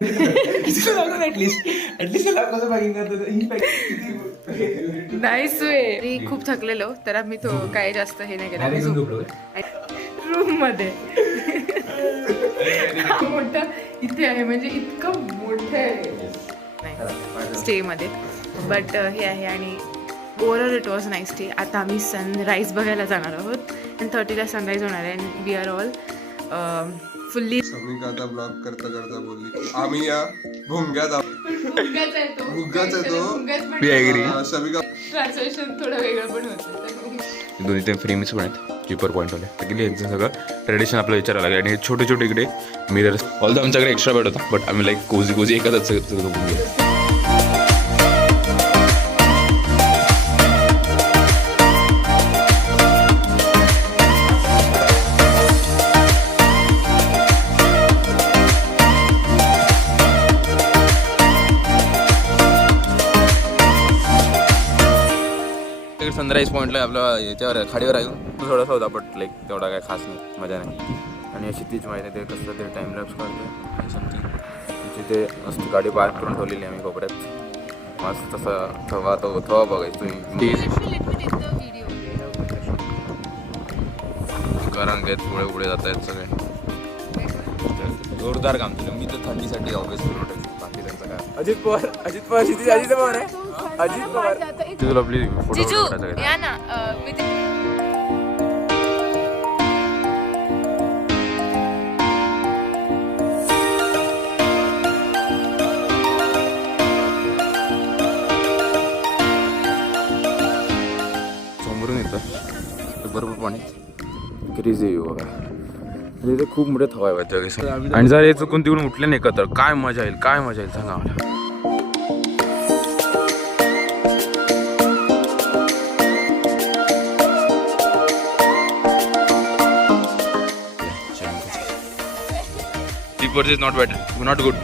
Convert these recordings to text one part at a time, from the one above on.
Nice वे. मी खूप थकलेलो तर आम्ही तो काय जास्त हे नाही केलं रूम मध्ये. मोठं इथे आहे म्हणजे इतकं मोठं आहे स्टे मध्ये. बट हे आहे आणि overall it was nice stay. आता आम्ही सनराईज बघायला जाणार आहोत आणि 30ला सनराईज होणार आहे and we are all fully. समिका आता ब्लॉग करता करता बोलली आम्ही या भुंग्यात भुंगाच आहे तो. समिका ट्रान्सलेशन थोडं वेगळं पण होतं. दोन्ही ते फ्रेम्स पण आहेत चीपर पॉईंटवाले. ॲक्च्युली यांचं सगळं ट्रेडिशन आपलं विचारायला लागेल. आणि हे छोटे छोटे इकडे मिरर्स. ऑल आमच्याकडे एक्स्ट्रा बेड होता बट आम्ही लाईक कोझी एकच सगळं गेलो. सनराईज पॉईंटला आपल्या याच्यावर खाडीवर आहे तो थोडासा होता बट लाईक तेवढा काय खास नाही, मजा नाही. आणि अशी तीच माहिती आहे ते कसं ते टाईम लॅप्स करतो आणि समथिंग तिथे मस्त गाडी पार्क करून ठेवलेली आम्ही कोपऱ्यात. मस्त तसा थवा बघायचं कारण घेत पुढे जात आहेत सगळे. जोरदार काम केलं. मी तर थंडीसाठी ऑब्विसली बाकी त्यांचं काय. अजित पवार अजित पवार आहे. अजित पवार तुला प्लीज फोटो या ना. समोरून येतं बरोबर पाणी क्रेझी आहे बघा. इथे खूप मोठे थवा आहे आणि जर हे चुकून तिकडून उठले नाही का तर काय मजा येईल सांगा मला. Sleepers is not good.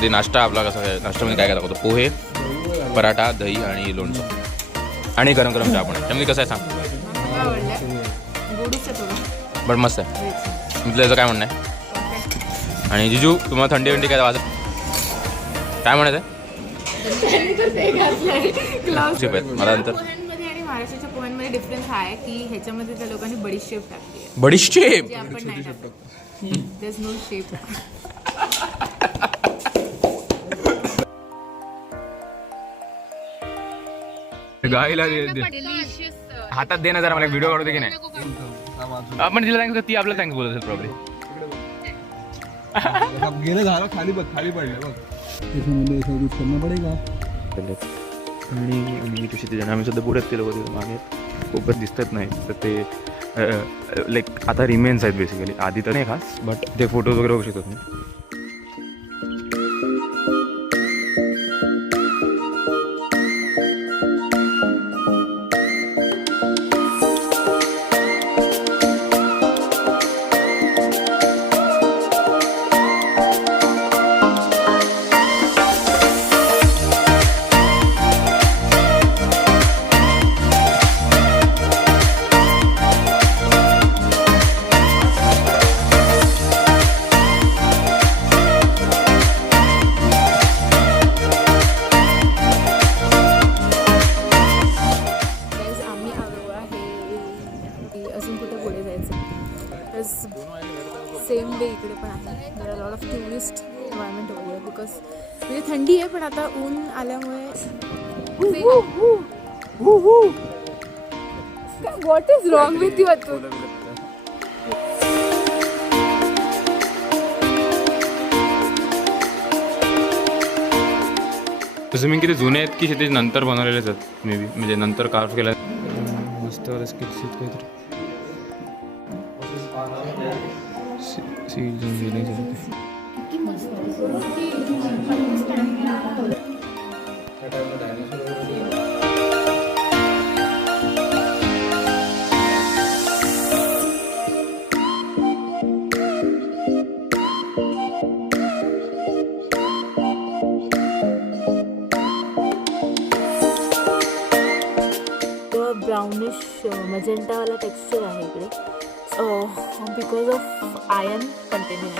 ते नाश्ता आपला कसा आहे, नाश्त्यामध्ये काय दाखवतो पोहे पराठा दही आणि लोणचं आणि गरम गरम चहा पण आहे. त्यामध्ये कसं आहे सांग. बट मस्त आहे. मी त्याचं काय म्हणणं आहे. आणि जिजू तुम्हाला थंडी काय वाजत काय म्हणायचं मला नंतर. आणि महाराष्ट्राच्या पोह्यांमध्ये डिफरन्स हा आहे की ह्याच्यामध्ये त्या लोकांनी बडीशेप टाकली आहे. बडीशेप जे आपण नाही टाकतो. There's no shape. गाईला हातात दे ना जरा मला व्हिडिओ काढू दे की नाही. आपण तिला सांगितलं ती आपल्याला थँक्स बोलत असेल प्रॉब्लेम. गेलं झालं खाली पडलं बघ. आणि तशी ते आम्ही सुद्धा पुढेच केलं होतं मागे खूपच दिसत नाही तर ते लाईक आता रिमेन्स आहेत बेसिकली. आधी तर नाही खास बट ते फोटोज वगैरे बघू शकतो तुम्ही. सेम डे इकडे पण आहे. There are lot of tourist environment over because म्हणजे थंडी आहे पण आता ऊन आल्यामुळे. What is wrong with you Atul. Swimming किती जुने आहेत की ते नंतर बनवलेलेच आहेत मे बी म्हणजे नंतर कार्व केलं. मस्त काहीतरी ब्राउनिश मजेंटावाला टेक्स्चर आहे इकडे बिकॉज ऑफ आयर्न कंटेनिंग.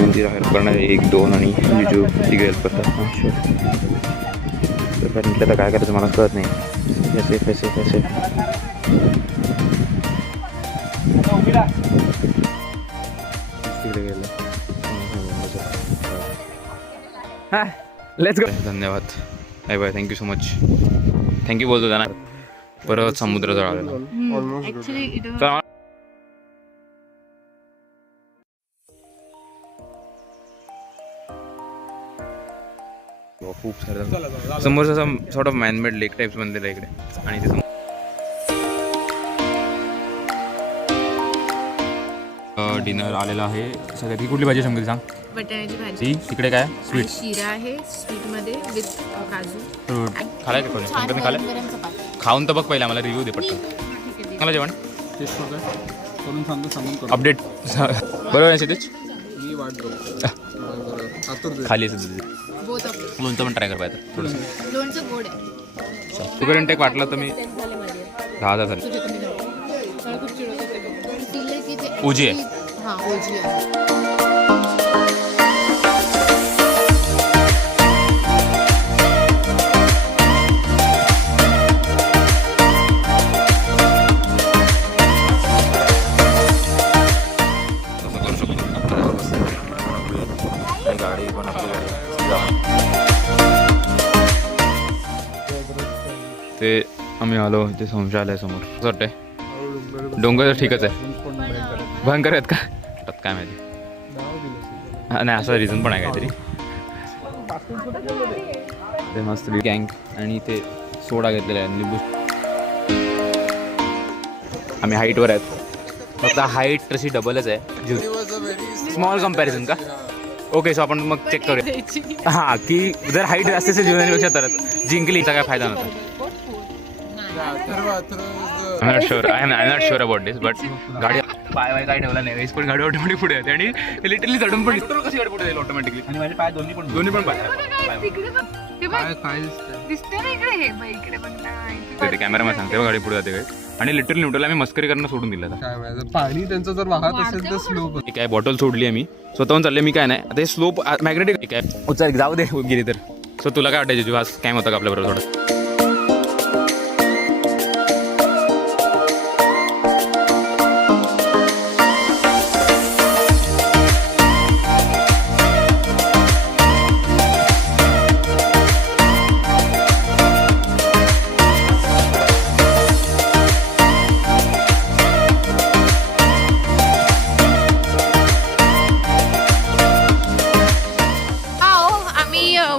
मंदिर आहे करणार 1, 2 आणि बिजू तिघे हेल्प करतात. तर म्हटलं तर काय करायचं मला कळत नाही. पैसे तिकडे गेलं. हां लेट्स गो. धन्यवाद. Bye bye. Thank you so much. Thank you बोलतो त्यांना. परत समुद्र आलेला. खूप सारं समोरचा असं sort of manmade lake types मंदिर आहे इकडे. आणि ते डिनर आलेला आहे. सगळ्यात ही कुठली भाजी समजा सांग. बटाण्याची भाजी. तिकडे काय स्वीट शिरा आहे स्वीट मध्ये विथ काजू. खालाय का कोणी खालाय. खाऊन तर बघ पहिला मला रिव्ह्यू दे पटकन. मला जेवण करून सांगून अपडेट बरोबर आहे सिद्धेश. मी वाट बघतो खाली लोणचं पण ट्राय कर पाहिजे थोडंसं. लोणचं गोड आहे. शुगर इंटेक वाटलं तर मी 10,000 झाले. ओजी आहे. हां ओजी आहे. गाडी पण आपली ते आम्ही आलो इथे संशयालयासमोर. असं वाटतंय डोंगर तर ठीकच आहे. भयंकर आहेत का काय माहिती. नाही असं रिझन पण आहे काहीतरी. ते मस्त गँग आणि ते सोडा घेतलेला आहे लिंबू. आम्ही हाईटवर आहेत. फक्त हाईट तशी डबलच आहे. स्मॉल कम्पॅरिझन का. ओके सो आपण मग चेक करूया. हां की जर हाईट जास्त असेल जीवनापेक्षा तरच जिंकलीचा काय फायदा नव्हता. I not sure about this but गाडी पाय काय ठेवला नाही. पण गाडी ऑटोमॅटिक पुढे येते आणि लिटरली चढून पण कशी गाडी पुढे जाईल ऑटोमॅटिकली. आणि माझे पाय दोन्ही पण पाय कॅमेरामॅन सांगते गाडी पुढे जाते काय. आणि लिटरली न्यूट्रल आम्ही मस्करी करणं सोडून दिलं. पाणी त्यांचं जर वाहत असेल तर स्लोप. ठीक आहे बॉटल सोडली आम्ही स्वतःहून चालले. मी काय नाही आता हे स्लोप मॅग्नेटिक ठीक आहे. उचल जाऊ दे गेली तर. सो तुला काय वाटायची तुझी आज कॅम होता का आपल्याबरोबर थोडं.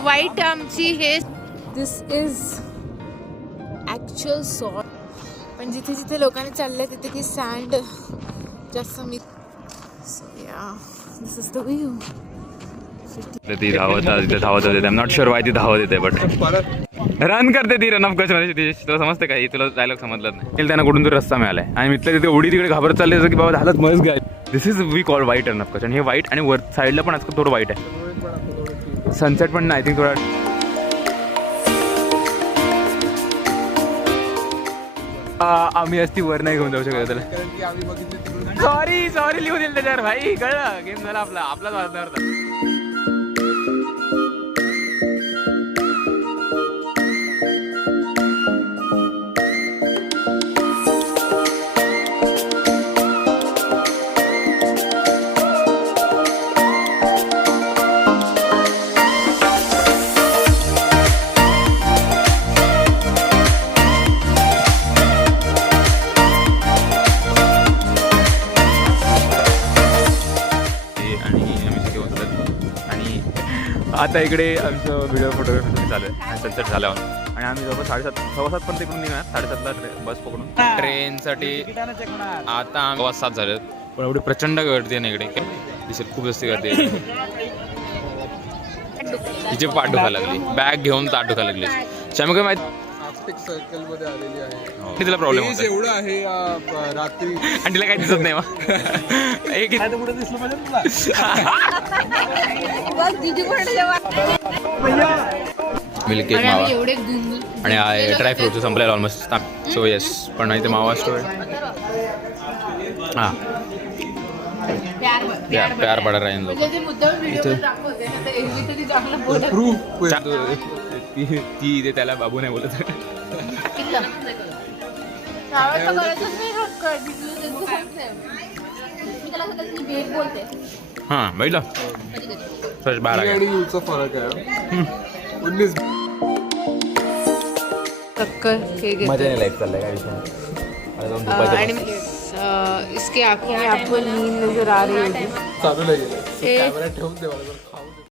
वाईट आमची हे दिस इज ॲक्च्युअल सॉर्ट. पण जिथे जिथे लोकांनी चाललंय तिथे ती सँड जास्त मी. सो या दिस इज द व्ह्यू. ती धावत तिथे धावत होते. I am not sure Y ती धावत येते बट रन करते ती. रन ऑफ कच मध्ये तुला समजते काही. तुला डायलॉग समजलंच नाही. त्यांना कुठून तरी रस्ता मिळालाय आणि मी तिथे उडी तिकडे घाबरत चालले की बाबा झालंच मस्त guys. This is we call white Rann of Kutch. आणि हे व्हाईट आणि वर साईडला पण आजकाल थोडं व्हाईट आहे. सनसेट पण आय थिंक थोडा आम्ही असती वर नाही घेऊन जाऊ शकत त्याला. सॉरी लिहून दिलं त्याच्यावर भाई. कळलं गेम झाला आपलाच वाजणार होता. आता इकडे आमचं व्हिडिओ फोटोग्राफी चालू आहे. सनसेट झाल्यावर आणि आम्ही जवळ 7:30 पण तिकडून निघणार. 7:30ला बस पकडून ट्रेनसाठी. आता 7 झाले पण एवढी प्रचंड गर्दी आहे ना इकडे. दिसेल खूप जास्त गर्दी आहे. तिची पाठ दुखायला लागली. बॅग घेऊन ताट दुखायला लागली. शामी काय माहिती सर्कल मध्ये आलेली आहे. तिला प्रॉब्लेम एवढं आहे रात्री आणि तिला काही दिसत नाही मग. एक मिल्क केक मावा आणि ड्रायफ्रूटचं संपलेलं ऑलमोस्ट. सो येस पण नाही ते मावा स्टोर. हां प्यार पडा राहील लोक म्हणजे ते मुद्दाम व्हिडिओ दाखवते ना, तर एरवी तरी चांगलं बोलत ती इथे त्याला बाबू नाही बोलत हां बैठला फ्रेश बाहेर आ आणि यूचा फरक आहे 19 टक्कर हे घेतो. मजा नाही लाईफ चाललंय काय विषय नाही. आता जाऊन झोपायचं आणि इसके आंखों में आपको नींद नजर आ रही होगी. चालू नाही गेलं एक कॅमेरा ठेवून दे मला